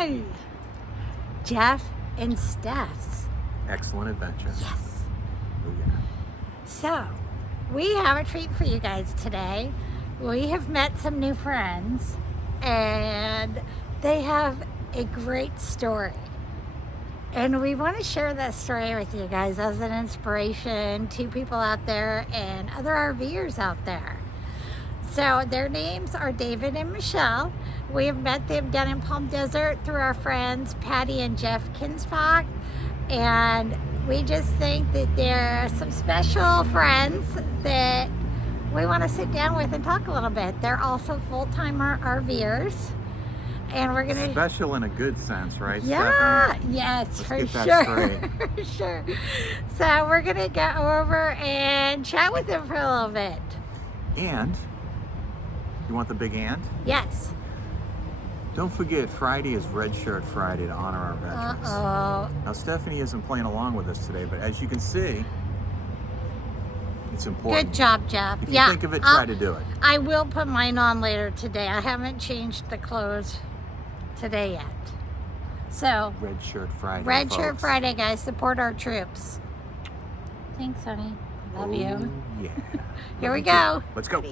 Hi, Jeff and Steph's Excellent Adventure. Yes. Oh, yeah. So, we have a treat for you guys today. We have met some new friends, and they have a great story. And we want to share that story with you guys as an inspiration to people out there and other RVers out there. So their names are David and Michele. We have met them down in Palm Desert through our friends Patty and Jeff Kinsbach. And we just think that they're some special friends that we want to sit down with and talk a little bit. They're also full-time RVers. And we're gonna Special in a good sense, right? Yeah, Stephanie? yes, Let's for get that sure. For sure. So we're gonna go over and chat with them for a little bit. And you want the big and? Yes. Don't forget, Friday is Red Shirt Friday to honor our veterans. Uh-oh. Now, Stephanie isn't playing along with us today, but as you can see, it's important. Good job, Jeff. If you think of it, try to do it. I will put mine on later today. I haven't changed the clothes today yet. So, Red Shirt Friday, Red folks. Shirt Friday, guys. Support our troops. Thanks, honey. Love you. Oh, yeah. Here we go. Let's go.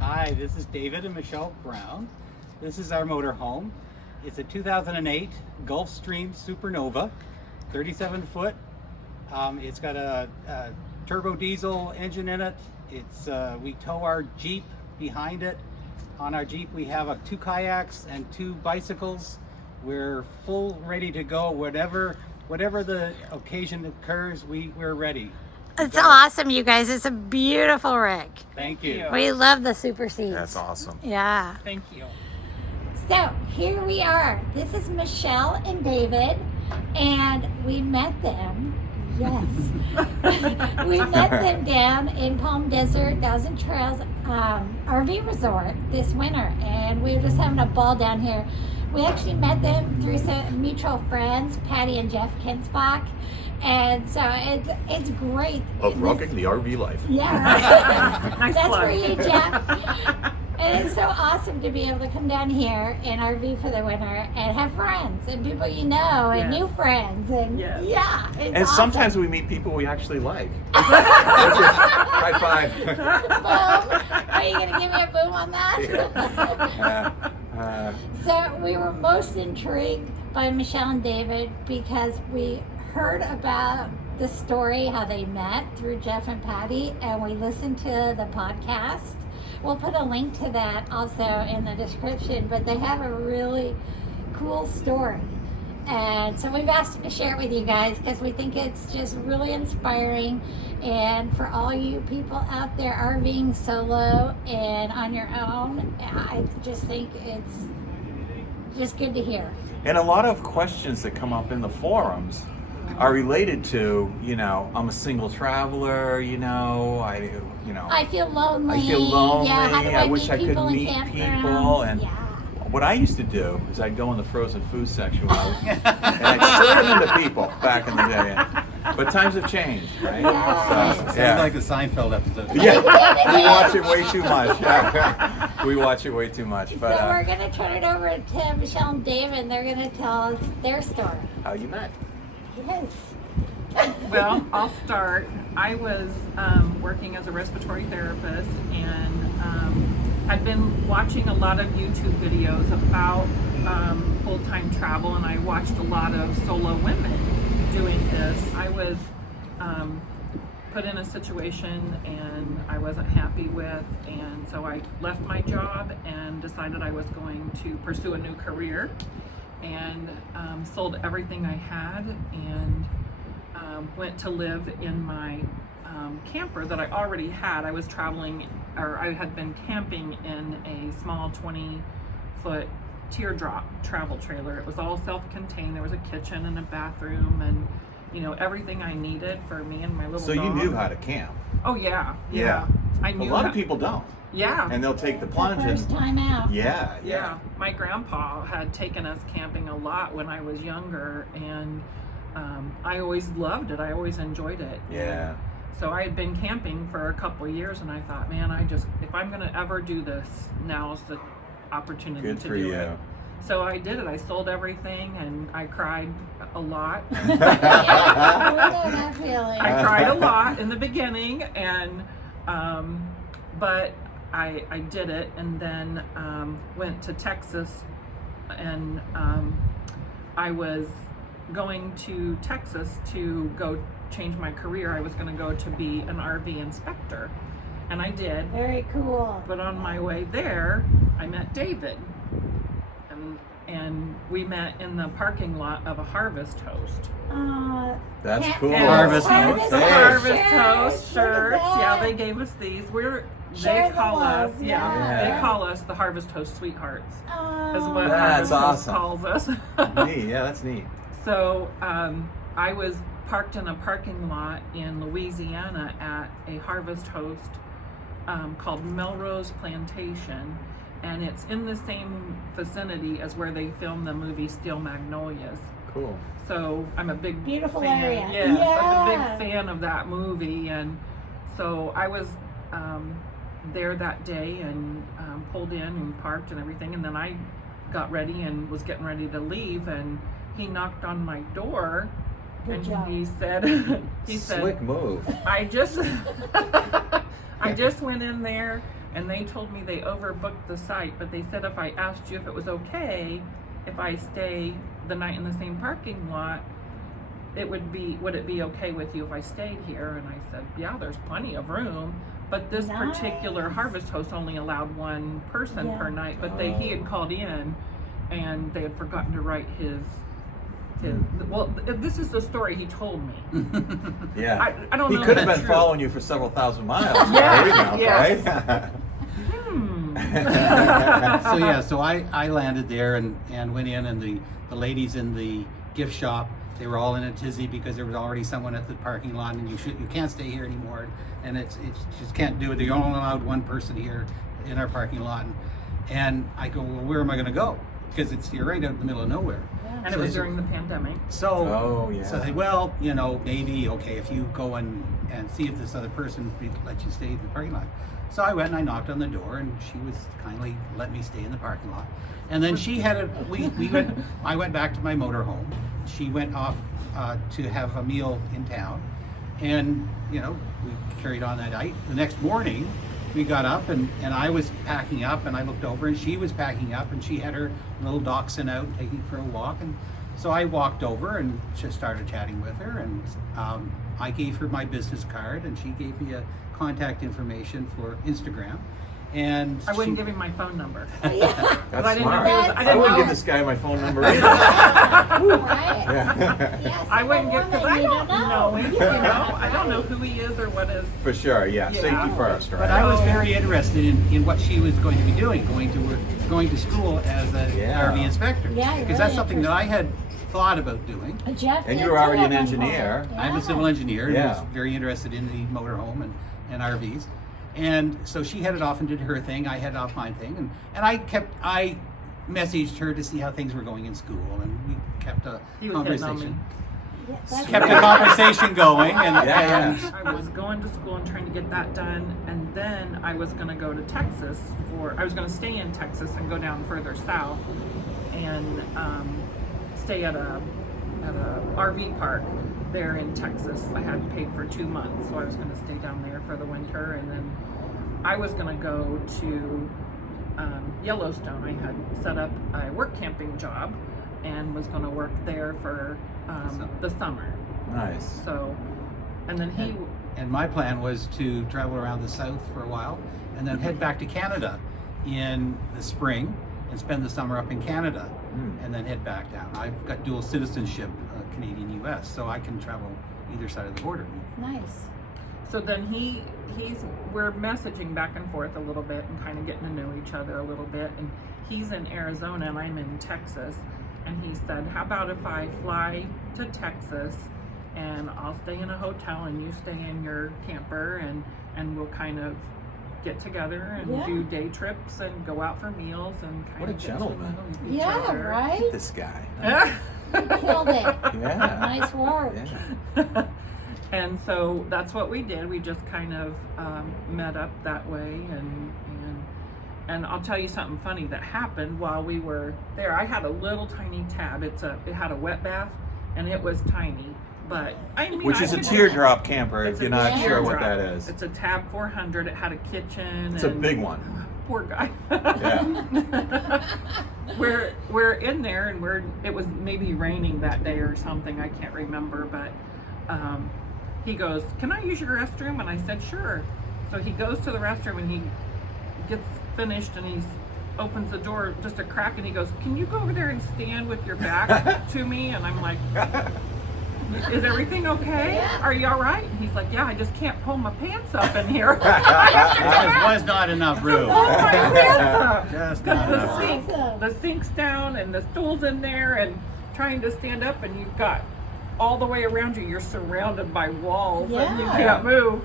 Hi, this is David and Michele Brown. This is our motorhome. It's a 2008 Gulfstream Supernova, 37 foot. It's got a turbo diesel engine in it. It's we tow our Jeep behind it. On our Jeep we have 2 kayaks and 2 bicycles. We're full ready to go. Whatever the occasion occurs, we're ready. It's awesome, you guys. It's a beautiful rig. Thank you. We love the super seats. That's awesome. Yeah. Thank you. So here we are. This is Michele and David, and we met them. Yes, we met them down in Palm Desert Thousand Trails RV Resort this winter, and we were just having a ball down here. We actually met them through some mutual friends, Patty and Jeff Kinsbach, and so it's great. Of rocking the RV life. Yeah, Nice that's plug. for you, Jeff. And it's so awesome to be able to come down here and RV for the winter and have friends and people you know and Yes. new friends and Yes. yeah, it's And awesome. sometimes we meet people we actually like. High five. Boom. Are you gonna give me a boom on that? So we were most intrigued by Michele and David because we heard about the story, how they met through Jeff and Patty, and we listened to the podcast. We'll put a link to that also in the description, but they have a really cool story. And so we've asked them to share it with you guys because we think it's just really inspiring. And for all you people out there RVing solo and on your own, I just think it's just good to hear. And a lot of questions that come up in the forums are related to, I'm a single traveler, I feel lonely. I feel lonely. Yeah, how do I I wish I meet could people in meet campgrounds? people. And Yeah. what I used to do is I'd go in the frozen food section and I'd serve them to people back in the day. But times have changed, right? Yes. So, Sounds like the Seinfeld episode. yeah, we watch it way too much. Yeah. We watch it way too much. But So we're going to turn it over to Michele and David, and they're going to tell us their story. how you met? Yes. Well, I'll start. I was working as a respiratory therapist and had been watching a lot of YouTube videos about full-time travel, and I watched a lot of solo women doing this. I was put in a situation and I wasn't happy with, and so I left my job and decided I was going to pursue a new career, and sold everything I had and went to live in my camper that I already had. I was traveling, or I had been camping in a small 20-foot teardrop travel trailer. It was all self-contained. There was a kitchen and a bathroom and everything I needed for me and my little So dog. you knew how to camp. Oh yeah. I A knew lot how- of people don't. Yeah. And they'll take the It's plunge the first and time out. Yeah, my grandpa had taken us camping a lot when I was younger, and I always loved it. I always enjoyed it. Yeah. So I had been camping for a couple of years, and I thought, man, if I'm going to ever do this, now's the opportunity Good to for do you. it. So I did it. I sold everything, and I cried a lot. Yeah, we know that feeling. I cried a lot in the beginning, and but I did it, and then went to Texas, and I was going to Texas to go change my career. I was going to go to be an RV inspector, and I did. Very cool. But on my way there, I met David, and we met in the parking lot of a Harvest Toast. That's Can't- cool. And Harvest Toast. Hey. Harvest Shirts. Toast Look at shirts. that. Yeah, they gave us these. Share They the call us, love, yeah, yeah. they call us the Harvest Toast Sweethearts, is what That's Harvest awesome. Toast calls us. Neat. Yeah, that's neat. So I was parked in a parking lot in Louisiana at a Harvest Host called Melrose Plantation, and it's in the same vicinity as where they filmed the movie Steel Magnolias. Cool. So I'm a big Beautiful fan. area. Yes, I'm a Yeah. big fan of that movie, and so I was there that day and pulled in and parked and everything, and then I got ready and was getting ready to leave, and he knocked on my door. Good And job. he said, Slick move. I just went in there, and they told me they overbooked the site, but they said if I asked you if it was okay if I stay the night in the same parking lot, would it be okay with you if I stayed here? And I said, yeah, there's plenty of room. But this particular Nice. Harvest Host only allowed one person Yeah. per night, but he had called in, and they had forgotten to write his well, this is the story he told me. Yeah. I don't He know if could have that's been true. following you for several thousand miles. Yes, yes. Right? So yeah, so I landed there and went in, and the ladies in the gift shop, they were all in a tizzy because there was already someone at the parking lot, and you can't stay here anymore, and it's just can't do it. They only allowed one person here in our parking lot, and I go, well, where am I going to go? Because you're right out in the middle of nowhere. And So it was they said- during the pandemic. So, Oh, yeah. so I said, well, maybe, okay, if you go and see if this other person will let you stay in the parking lot. So I went and I knocked on the door, and she was kindly let me stay in the parking lot. And then she had I went back to my motorhome. She went off to have a meal in town. And, we carried on that night. The next morning, we got up, and I was packing up, and I looked over, and she was packing up, and she had her little dachshund out and taking for a walk. And so I walked over and just started chatting with her, and I gave her my business card, and she gave me a contact information for Instagram. And I wouldn't give him my phone number. Yeah. That's I didn't smart. know he was- I I didn't wouldn't know- give this guy my phone number either. Right? Yeah. Yes, I wouldn't get because I you don't know him. I don't know who he is or what his. For sure, yeah. Yeah. Safety first, right? But I was very interested in what she was going to be doing, going to school as an Yeah. RV inspector. Yeah, you're Because that's really something that I had thought about doing. Jeff And did you were already too an at one point. engineer. I'm Yeah. a civil engineer and Yeah. was very interested in the motorhome and RVs. And so she headed off and did her thing. I headed off my thing. And I messaged her to see how things were going in school. And we kept a He was hitting on conversation. me. Yeah, that's Kept right. a conversation going. And, Yeah, and yeah. I was going to school and trying to get that done, and then I was going to go to Texas I was going to stay in Texas and go down further south and stay at a RV park there in Texas. I hadn't paid for 2 months, so I was going to stay down there for the winter, and then I was going to go to Yellowstone. I had set up a work camping job and was going to work there for the summer. Nice. So, and then And my plan was to travel around the south for a while and then head back to Canada in the spring and spend the summer up in Canada and then head back down. I've got dual citizenship, Canadian-US, so I can travel either side of the border. Nice. So then we're messaging back and forth a little bit and kind of getting to know each other a little bit. And he's in Arizona and I'm in Texas. And he said, how about if I fly to Texas and I'll stay in a hotel and you stay in your camper and we'll kind of get together and Yeah. do day trips and go out for meals and kind What a of get to gentleman. know each Yeah, other. right? This guy. You killed it. Yeah. Nice work. Yeah. And so that's what we did. We just kind of met up that way, and And I'll tell you something funny that happened while we were there. I had a little tiny tab. It had a wet bath, and it was tiny. But I mean, Which is a could- teardrop camper, It's if you're a not sure what teardrop. that is. It's a Tab 400. It had a kitchen. It's a and big one. Poor guy. Yeah. we're in there, and it was maybe raining that day or something. I can't remember, but he goes, "Can I use your restroom?" And I said, "Sure." So he goes to the restroom, and he gets finished, and he opens the door just a crack, and he goes, "Can you go over there and stand with your back to me?" And I'm like, "Is everything okay? Are you all right?" And he's like, "Yeah, I just can't pull my pants up in here." There was not enough room. Pull my pants up. Just Because not enough room. the sink's down and the stool's in there, and trying to stand up, and you've got all the way around you, you're surrounded by walls and you Yeah. can't move.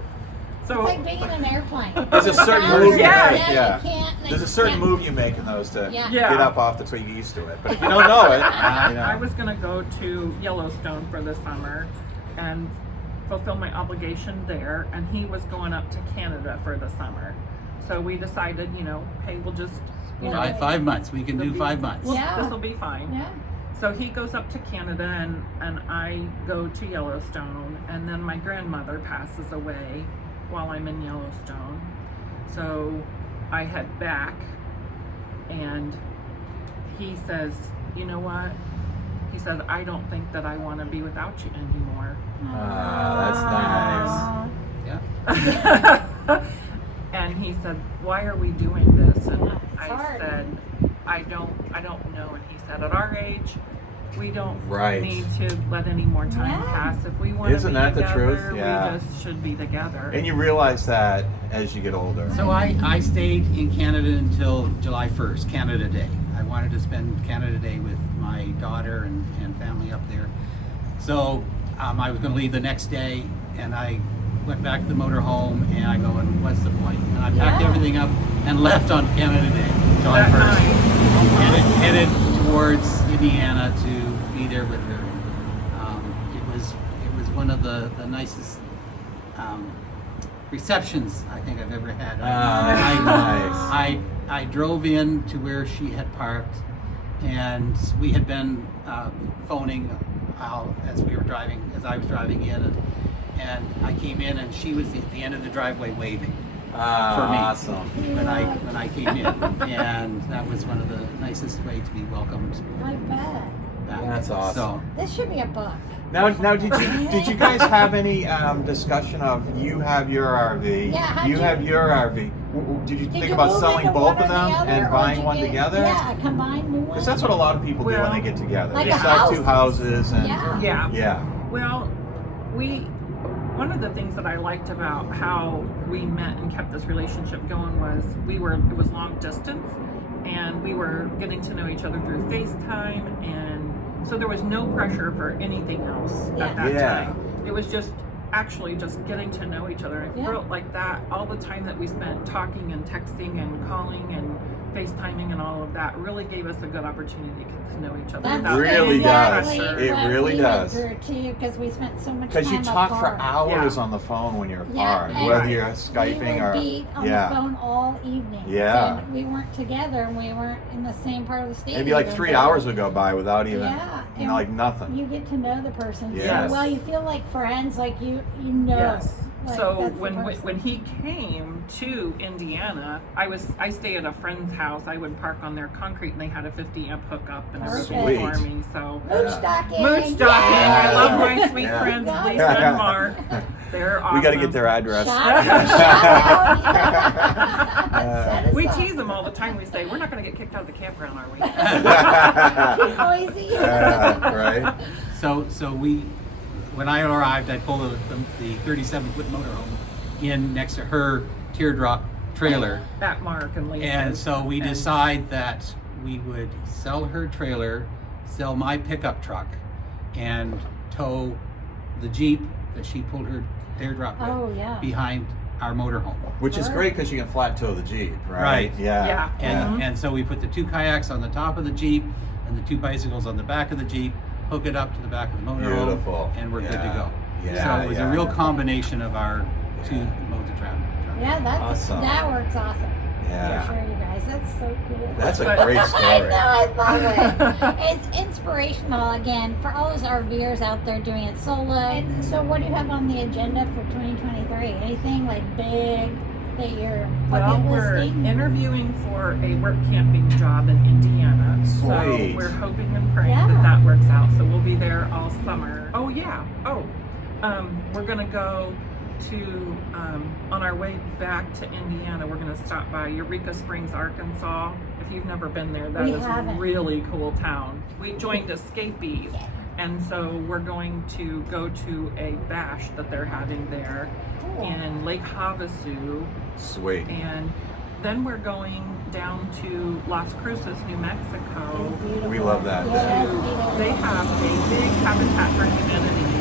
It's So like being in an airplane. There's a certain Now move you Yeah. make, you yeah. can't- There's a certain move you make in those to Yeah. Yeah. get up off the tree, get used to it. But if you don't know it, you know. I was going to go to Yellowstone for the summer and fulfill my obligation there, and he was going up to Canada for the summer. So we decided, hey, we'll just, Yeah. 5 months. We can do 5 months. Yeah. this will be fine. Yeah. So he goes up to Canada, and I go to Yellowstone, and then my grandmother passes away while I'm in Yellowstone. So I head back, and he says, "You know what?" He said, "I don't think that I want to be without you anymore." Ah, Yeah. And he said, "Why are we doing this?" And It's I hard. said, I don't know." And he said, "At our age, we don't Right. need to let any more time Yeah. pass. If we want to Isn't be that the together, truth? Yeah. we just should be together." And you realize that as you get older. So I stayed in Canada until July 1st, Canada Day. I wanted to spend Canada Day with my daughter and family up there. So I was going to leave the next day, and I went back to the motorhome, and I go, "And what's the point?" And I packed Yeah. everything up and left on Canada Day, July That 1st. night. Headed towards Indiana to be there with her. It was one of the nicest receptions I think I've ever had. That's nice. I drove in to where she had parked, and we had been phoning as I was driving in, and I came in, and she was at the end of the driveway waving for me Awesome. when I came in, and that was one of the nicest way to be welcomed I bet. back. That's awesome. So, This should be a book. Now, did you guys have any discussion of you have your RV, Yeah, how'd you you- have your RV? Did you Did think you about move selling into both one of or the them other, and or buying did one you together? Yeah, a combined new one. Because that's what a lot of people do when they get together. Like They a sell two house. houses and Yeah. Yeah. yeah. Well, one of the things that I liked about how we met and kept this relationship going was it was long distance, and we were getting to know each other through FaceTime, and so there was no pressure for anything else Yeah. at that Yeah. time. It was just getting to know each other. I Yeah. felt like that all the time that we spent talking and texting and calling and FaceTiming and all of that really gave us a good opportunity to get to know each other. That's without really any does. pressure. It what really we does. went through too, because we spent so much time Because you talk for apart. hours Yeah. on the phone when you're Yeah, apart, and whether you're we Skyping would or be on yeah. the phone all evening. Yeah. And we weren't together, and we weren't in the same part of the state. Maybe like even, 3 but- hours would go by without even Yeah, and like nothing. You get to know the person Yes. so well. You feel like friends, like you know. Yes. Like So that's the when person. he came to Indiana, I stay at a friend's house. I would park on their concrete, and they had a 50 amp hookup and everything Sweet. for me. So Mooch stocking. mooch stocking. I love my sweet Yeah. friends Yeah. Lisa and Mark. They're awesome. We got to get their address. Shout out. We tease them all the time. We say, "We're not going to get kicked out of the campground, are we?" Noisy. Right. So when I arrived, I pulled the 37-foot motorhome in next to her teardrop trailer. At Mark and Lisa. And so we decide that we would sell her trailer, sell my pickup truck, and tow the Jeep that she pulled her teardrop with Oh, yeah. behind our motorhome. Which is great because you can flat tow the Jeep, right? Right. Yeah. Yeah. And so we put the 2 kayaks on the top of the Jeep and the 2 bicycles on the back of the Jeep, hook it up to the back of the motorhome, Beautiful. and we're good to Yeah. go. Yeah, So it was a real combination of our 2 Yeah. modes of travel. Yeah, Awesome. that works awesome. For Yeah. sure, you guys. That's so cool. That's a But- great I story. know, I love it. It's inspirational, again, for all those RVers out there doing it solo. And so what do you have on the agenda for 2023? Anything like big that you're Well, bucket we're listing? interviewing for a work camping job in Indiana. Sweet. So we're hoping and praying Yeah. that that works out. So we'll be there all summer. Oh, yeah. We're going to go to, on our way back to Indiana, we're going to stop by Eureka Springs, Arkansas. If you've never been there, that We is haven't. a really cool town. We joined Escapees. And so we're going to go to a bash that they're having there Cool. in Lake Havasu. Sweet. And then we're going down to Las Cruces, New Mexico. Beautiful. We love that. Yes, To, beautiful. they have a big Habitat for Humanity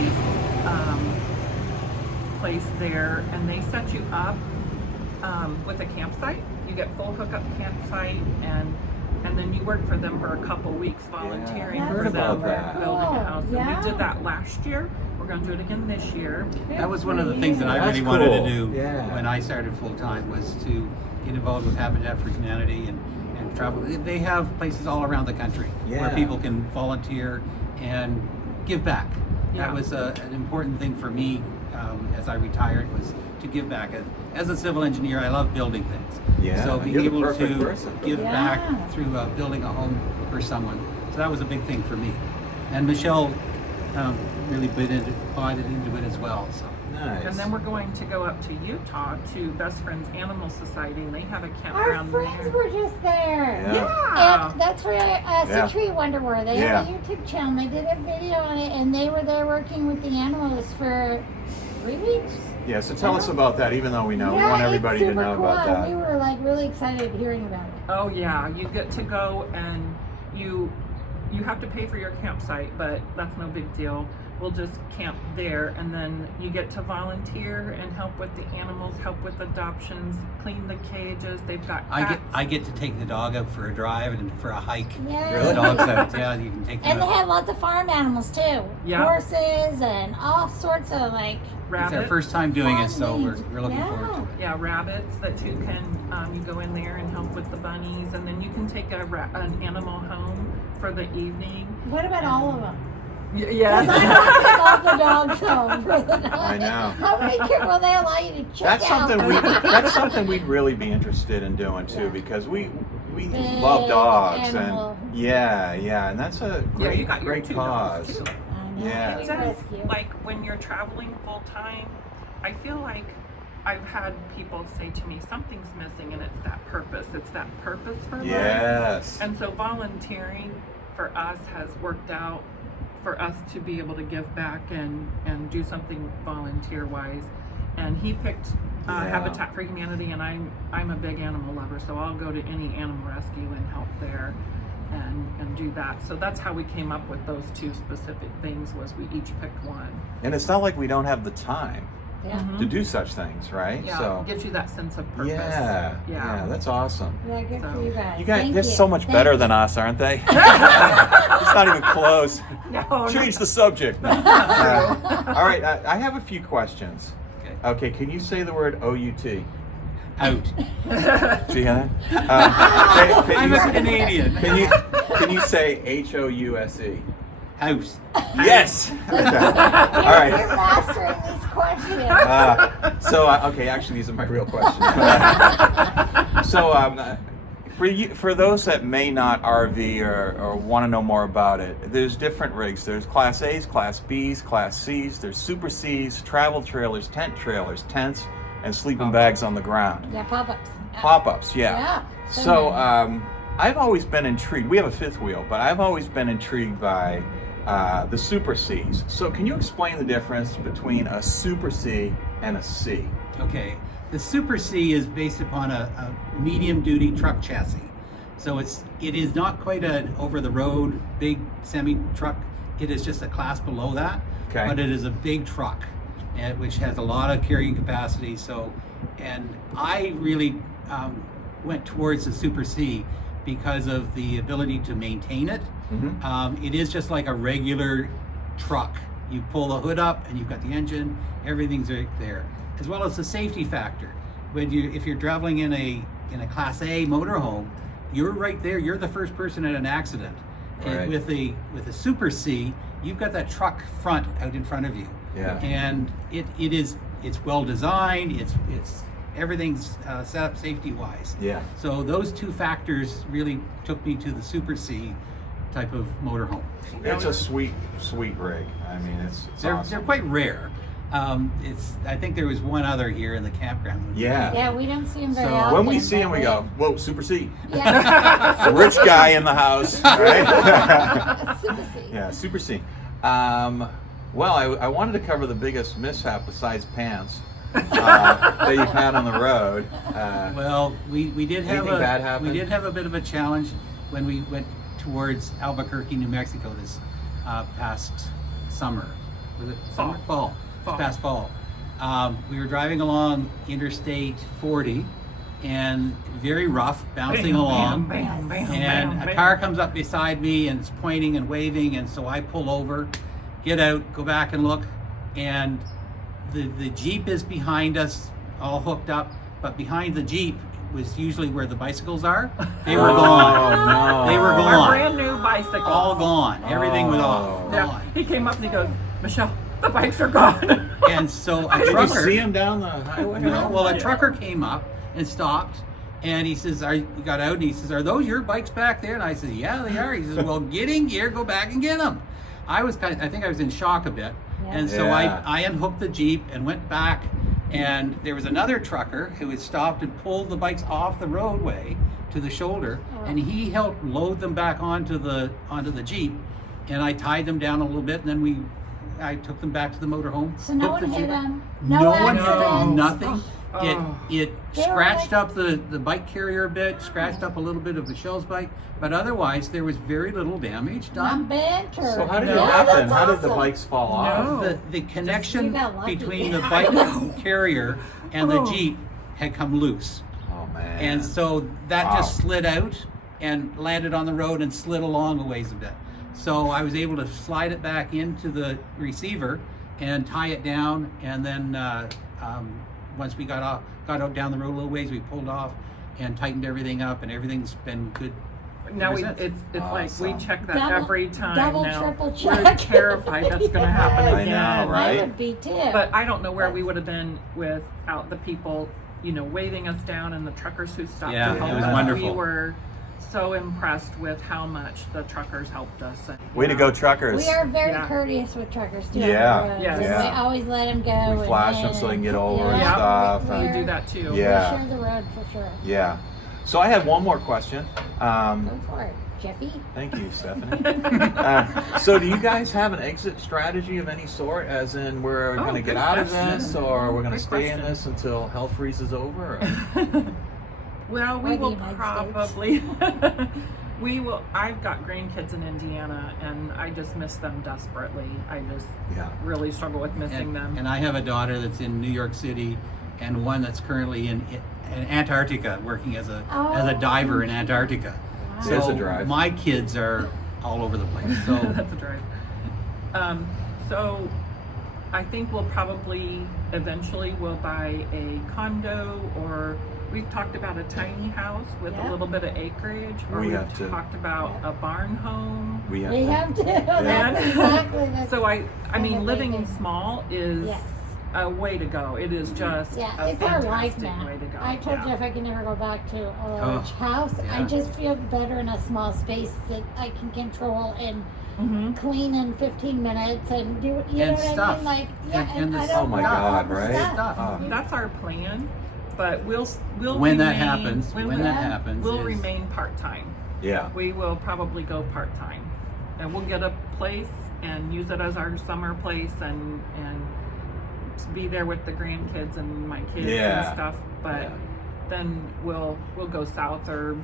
place there, and they set you up with a campsite. You get full hookup campsite, and then you work for them for a couple weeks volunteering Yeah, for heard them, about that. building a house. And Yeah. we did that last year. We're going to do it again this year. That was one of the things that I That's really wanted cool. to do Yeah. when I started full time, was to get involved with Habitat for Humanity and travel. They have places all around the country where Yeah. people can volunteer and give back. Yeah. That was an important thing for me as I retired, was to give back. As a civil engineer, I love building things. Yeah, So being you're the able perfect to person. give Yeah. back through building a home for someone. So that was a big thing for me. And Michelle really bought into it as well. So. Nice. And then we're going to go up to Utah to Best Friends Animal Society, and they have a Our campground friends there. were just there. Yeah. And that's where Century Wonder were. They have a YouTube channel. They did a video on it, and they were there working with the animals for 3 weeks. Yeah, so tell us about that, even though we know. We Yeah, want everybody it's to super know cool. about that. We were like really excited hearing about it. Oh yeah, you get to go, and you have to pay for your campsite, but that's no big deal. We'll just camp there, and then you get to volunteer and help with the animals, help with adoptions, clean the cages. They've got cats. I get to take the dog out for a drive and for a hike. Yeah. The dog's out. Yeah, you can take them And they out. have lots of farm animals too. Yeah. Horses and all sorts of like. It's Rabbits. our first time doing it, fun so things. we're looking Yeah. forward to it. Yeah, rabbits that you can you go in there and help with the bunnies, and then you can take an animal home for the evening. What about all of them? Yes. Because I want to take all the dogs home for the night. I know. How many kids will they allow you to check That's out? something we'd really be interested in doing too, because we Big love dogs animal. and yeah, and that's a Yeah, great you got your great 2 dogs, cause. too. I know, Yeah. we It does, rescue. like when you're traveling full time, I feel like I've had people say to me, something's missing, and it's that purpose. It's that purpose for life. Yes. And so volunteering for us has worked out for us to be able to give back and do something volunteer wise. And he picked Yeah. Habitat for Humanity, and I'm a big animal lover, so I'll go to any animal rescue and help there and do that. So that's how we came up with those 2 specific things, was we each picked one. And it's not like we don't have the time Yeah. to do such things, right? Yeah, So it gives you that sense of purpose. yeah, that's awesome. Yeah, good for you guys. You guys, Thank they're you. so much Thank better you. than us, aren't they? It's not even close. No, Change the subject. No. All right, I have a few questions. Okay, can you say the word OUT? Out. Do you hear that? I'm a Canadian. Can you say HOUSE? House. Yes. Okay. All You're right. mastering these questions. Okay, actually, these are my real questions. For those that may not RV or want to know more about it, there's different rigs. There's Class A's, Class B's, Class C's. There's Super C's, travel trailers, tents, and sleeping bags on the ground. Yeah, pop-ups. Pop-ups, yeah. Yeah. So I've always been intrigued. We have a 5th wheel, but I've always been intrigued by the Super C's. So can you explain the difference between a Super C and a C? Okay. The Super C is based upon a medium-duty truck chassis. So it is not quite an over-the-road big semi-truck. It is just a class below that. Okay. But it is a big truck, which has a lot of carrying capacity. And I really went towards the Super C because of the ability to maintain it. Mm-hmm. It is just like a regular truck. You pull the hood up and you've got the engine, everything's right there. As well as the safety factor. If you're traveling in a in a Class A motorhome, you're right there. You're the first person at an accident. Right. And with a Super C, you've got that truck front out in front of you. Yeah. And it's well designed. It's everything's set up safety wise. Yeah. So those two factors really took me to the Super C type of motorhome. It's a sweet rig. I mean, it's They're awesome. quite rare. I think there was one other here in the campground. Yeah. Yeah, we don't see them very So often. When we see but him, we go, whoa, Super C. Yeah. The rich guy in the house, right? Super C. Yeah, Super C. Well, I wanted to cover the biggest mishap besides pants that you've had on the road. Well, we did have Anything bad happen? we did have a bit of a challenge when we went towards Albuquerque, New Mexico this past summer. Was it summer? Fall. Fall. Past fall. We were driving along Interstate 40 and very rough, bouncing along. Bam, bam, And bam, a bam. car comes up beside me and it's pointing and waving, and so I pull over, get out, go back and look, and the Jeep is behind us, all hooked up, but behind the Jeep was usually where the bicycles are. They were gone. Oh, no. They were Our gone. brand new bicycle. All gone. Everything was Oh. off. Yeah. Gone. He came up and he goes, Michelle, the bikes are gone. And so a Did you trucker, see him down the highway? no, well, a Yeah. trucker came up and stopped, and he says, he got out and he says, "Are those your bikes back there?" And I said, "Yeah, they are." He says, "Well, get in gear, go back and get them." I think I was in shock a bit, and so Yeah. I unhooked the Jeep and went back, and there was another trucker who had stopped and pulled the bikes off the roadway to the shoulder, and he helped load them back onto the Jeep, and I tied them down a little bit, and then I took them back to the motorhome. So no hooked one the hit Jeep. them? No one accidents? nothing. Oh. It They were scratched like- up the bike carrier a bit, scratched up a little bit of Michelle's bike, but otherwise there was very little damage Not done. bent or... So how did No. it happen? that's How did the awesome. bikes fall off? No. The connection You got lucky. between the bike carrier and the Oh. Jeep had come loose. Oh man. And so that Wow. just slid out and landed on the road and slid along a ways a bit. So I was able to slide it back into the receiver and tie it down, and then once we got out down the road a little ways, we pulled off and tightened everything up, and everything's been good. Now ever since. it's like we Awesome. check that Double- every time double, now. triple We're check. terrified that's going to happen Yes. I again. know, right? I would be too. But I don't know where we would have been without the people, waving us down and the truckers who stopped Yeah, to help it was us. wonderful. We were so impressed with how much the truckers helped us. And, Way to go, truckers. we are very Yeah. courteous with truckers too. Yeah. On the roads, Yes. and Yeah. we always let them go. We flash them so they can get over and stuff, we and- do that too. Yeah. We share the road for sure. Yeah. So I have one more question. Go for it, Jeffy. Thank you, Stephanie. So do you guys have an exit strategy of any sort, as in we're going to good get out of question. this, or we're going to Good stay in question. this until hell freezes over? or- Well, we Or the will United probably. We will. I've got grandkids in Indiana, and I just miss them desperately. I just Yeah. really struggle with missing them. And I have a daughter that's in New York City, and one that's currently in Antarctica, working as a diver in Antarctica. Wow. There's So a drive. my kids are all over the place. So That's a drive. So I think we'll probably eventually we'll buy a condo, or we've talked about a tiny house with Yeah. a little bit of acreage, or We we've have to. talked about a barn home. We have We to. have to. Yeah. That's exactly the So I kind mean, of living thinking. small is Yes. a way to go. It is just Yeah, a it's our life fantastic now. way to go. I told Yeah. Jeff I can never go back to a large house. I yeah. just feel better in a small space that I can control and Mhm. clean in 15 minutes and do, you know And what I stuff. mean? Like, yeah, And and the I stuff. don't Oh my know God, all the right? stuff. Oh. That's our plan, but we'll when that remain- happens, when that happens, we'll is- remain part time. Yeah. We will probably go part time, and we'll get a place and use it as our summer place, and be there with the grandkids and my kids Yeah. and stuff. But Yeah. then we'll go south or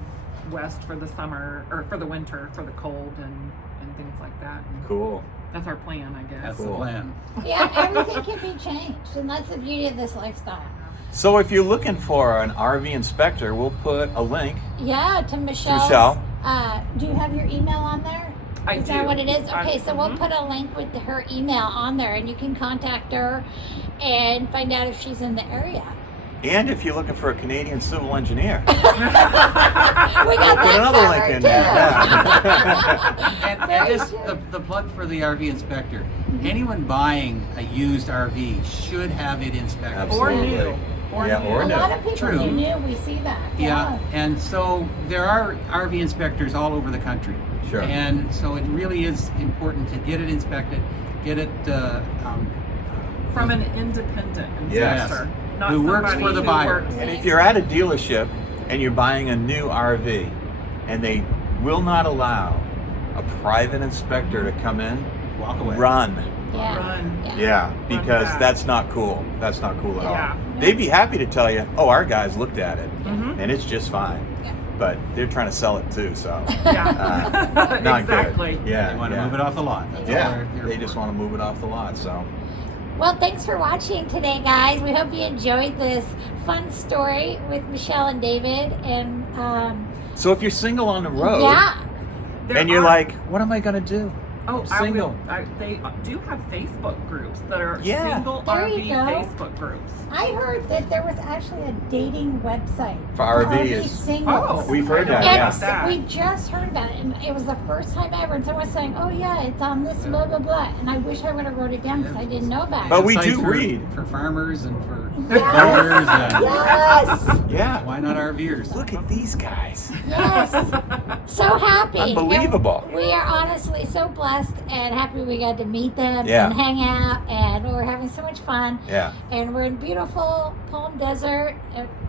west for the summer, or for the winter, for the cold and things like that. And Cool. that's our plan, I guess. that's Cool. the plan. Yeah, everything can be changed, and that's the beauty of this lifestyle. So if you're looking for an RV inspector, we'll put a link. Yeah, to Michelle's. Michelle. Do you have your email on there? I Is do. that what it is? I- Okay, so we'll mhm. put a link with her email on there, and you can contact her and find out if she's in the area. And if you're looking for a Canadian civil engineer, We got put that another link covered, in there. too. Yeah. And just the plug for the RV inspector. Anyone buying a used RV should have it inspected. Or Absolutely. new. Or Yeah, new. or A new. lot of people True. do new. We see that. Yeah, and so there are RV inspectors all over the country. Sure. And so it really is important to get it inspected, get it From an independent Yes. inspector. Not Who works somebody for the who buyer. works- And if you're at a dealership and you're buying a new RV and they will not allow a private inspector to come in, walk away. run. Yeah. Run. Yeah, because fast. that's not cool. That's not cool at Yeah. all. They'd be happy to tell you, oh, our guys looked at it Mhm. and it's just fine. Yeah. But they're trying to sell it too, so Yeah. not Exactly. good. Yeah, They want to yeah. move it off the lot. That's all Yeah, they're here they for. just want to move it off the lot. So Well, thanks for watching today, guys. We hope you enjoyed this fun story with Michelle and David. And so if you're single on the road yeah, There and you're are- like, what am I gonna do? Oh, Single. they do have Facebook groups that are Yeah. single There RV you go. Facebook groups. I heard that there was actually a dating website For RVs. singles. Oh, We've heard I that, don't yeah. know And that. we just heard about it, and it was the first time ever. And someone was saying, "Oh yeah, it's on this blah blah blah," and I wish I would have wrote it down because I didn't know about But it. we Sites do read. for farmers and for Yes. builders and Yes, Yeah. why not RVers? Look at these guys. yes, so happy, Unbelievable. And we are honestly so blessed and happy we got to meet them Yeah. and hang out, and we're having so much fun. Yeah. And we're in beautiful Palm Desert,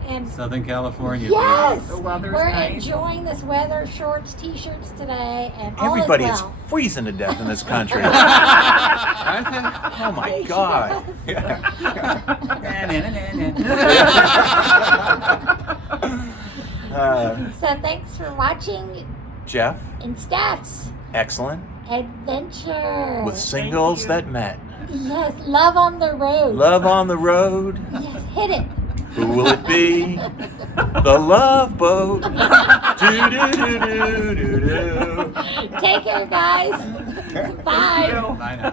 and Southern California. yes, The weather's we're nice. enjoying this weather, shorts, t-shirts today, and all Everybody is is well. freezing to death in this country. Aren't they? Oh my God. Yeah. So thanks for watching Jeff, in Steph's excellent. Adventure. With singles you. that met. Yes, love on the road. Love on the road. Yes, hit it. Who will it be? The Love Boat. Do do do do do do. Take care, guys. Bye. Thank you. Bye now.